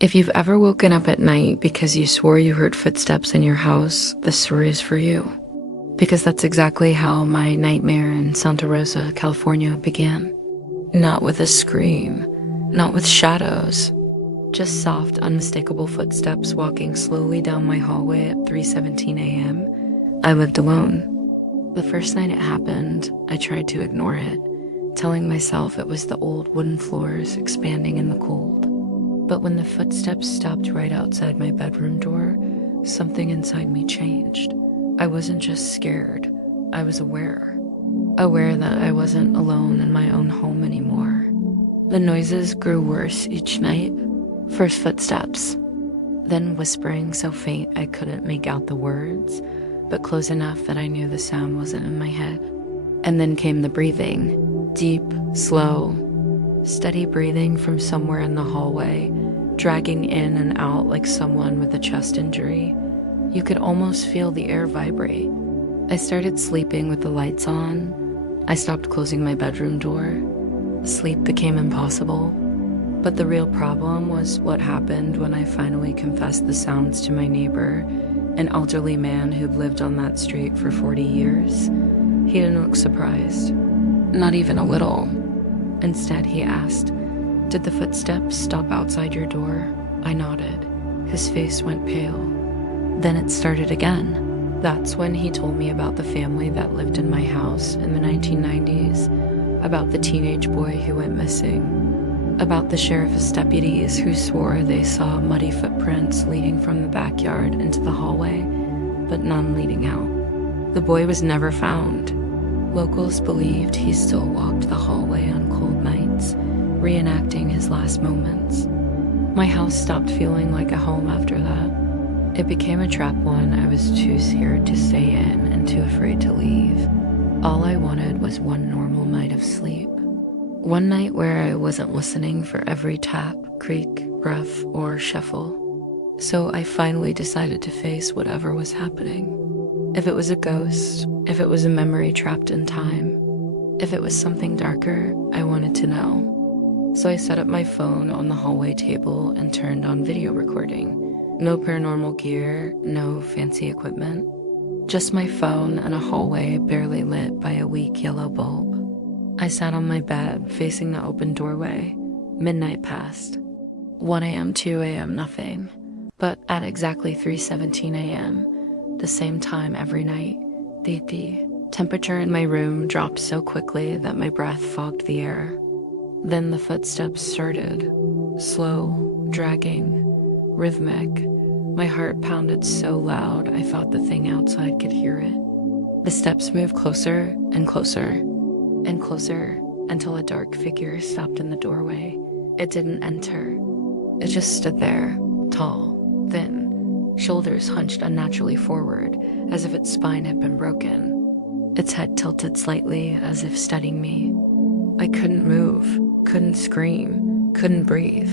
If you've ever woken up at night because you swore you heard footsteps in your house, this story is for you. Because that's exactly how my nightmare in Santa Rosa, California began. Not with a scream, not with shadows, just soft, unmistakable footsteps walking slowly down my hallway at 3:17 a.m. I lived alone. The first night it happened, I tried to ignore it, telling myself it was the old wooden floors expanding in the cold. But when the footsteps stopped right outside my bedroom door, something inside me changed. I wasn't just scared, I was aware. Aware that I wasn't alone in my own home anymore. The noises grew worse each night. First footsteps, then whispering so faint I couldn't make out the words, but close enough that I knew the sound wasn't in my head. And then came the breathing, deep, slow, steady breathing from somewhere in the hallway, dragging in and out like someone with a chest injury. You could almost feel the air vibrate. I started sleeping with the lights on. I stopped closing my bedroom door. Sleep became impossible. But the real problem was what happened when I finally confessed the sounds to my neighbor, an elderly man who'd lived on that street for 40 years. He didn't look surprised, not even a little. Instead, he asked, "Did the footsteps stop outside your door?" I nodded. His face went pale. Then it started again. That's when he told me about the family that lived in my house in the 1990s, about the teenage boy who went missing, about the sheriff's deputies who swore they saw muddy footprints leading from the backyard into the hallway, but none leading out. The boy was never found. Locals believed he still walked the hallway on cold nights, reenacting his last moments. My house stopped feeling like a home after that. It became a trap one I was too scared to stay in and too afraid to leave. All I wanted was one normal night of sleep. One night where I wasn't listening for every tap, creak, rough, or shuffle. So I finally decided to face whatever was happening. If it was a ghost, if it was a memory trapped in time, if it was something darker, I wanted to know. So I set up my phone on the hallway table and turned on video recording. No paranormal gear, no fancy equipment. Just my phone and a hallway barely lit by a weak yellow bulb. I sat on my bed, facing the open doorway. Midnight passed. 1 a.m., 2 a.m., nothing. But at exactly 3:17 a.m., the same time every night, the temperature in my room dropped so quickly that my breath fogged the air. Then the footsteps started, slow, dragging, rhythmic. My heart pounded so loud I thought the thing outside could hear it. The steps moved closer and closer and closer until a dark figure stopped in the doorway. It didn't enter. It just stood there, tall, thin, shoulders hunched unnaturally forward, as if its spine had been broken. Its head tilted slightly, as if studying me. I couldn't move, couldn't scream, couldn't breathe.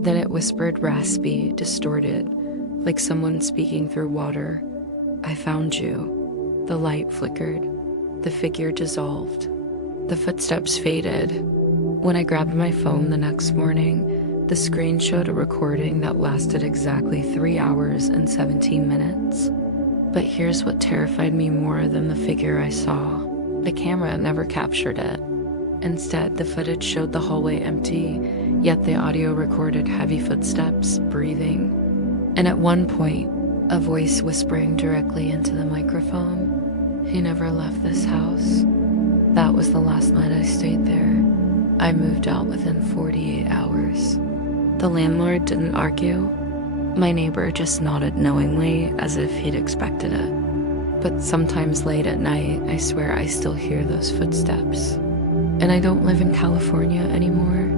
Then it whispered raspy, distorted, like someone speaking through water. "I found you." The light flickered. The figure dissolved. The footsteps faded. When I grabbed my phone the next morning, the screen showed a recording that lasted exactly 3 hours and 17 minutes. But here's what terrified me more than the figure I saw. The camera never captured it. Instead, the footage showed the hallway empty, yet the audio recorded heavy footsteps, breathing. And at one point, a voice whispering directly into the microphone, "He never left this house." That was the last night I stayed there. I moved out within 48 hours. The landlord didn't argue. My neighbor just nodded knowingly, as if he'd expected it. But sometimes late at night, I swear I still hear those footsteps. And I don't live in California anymore.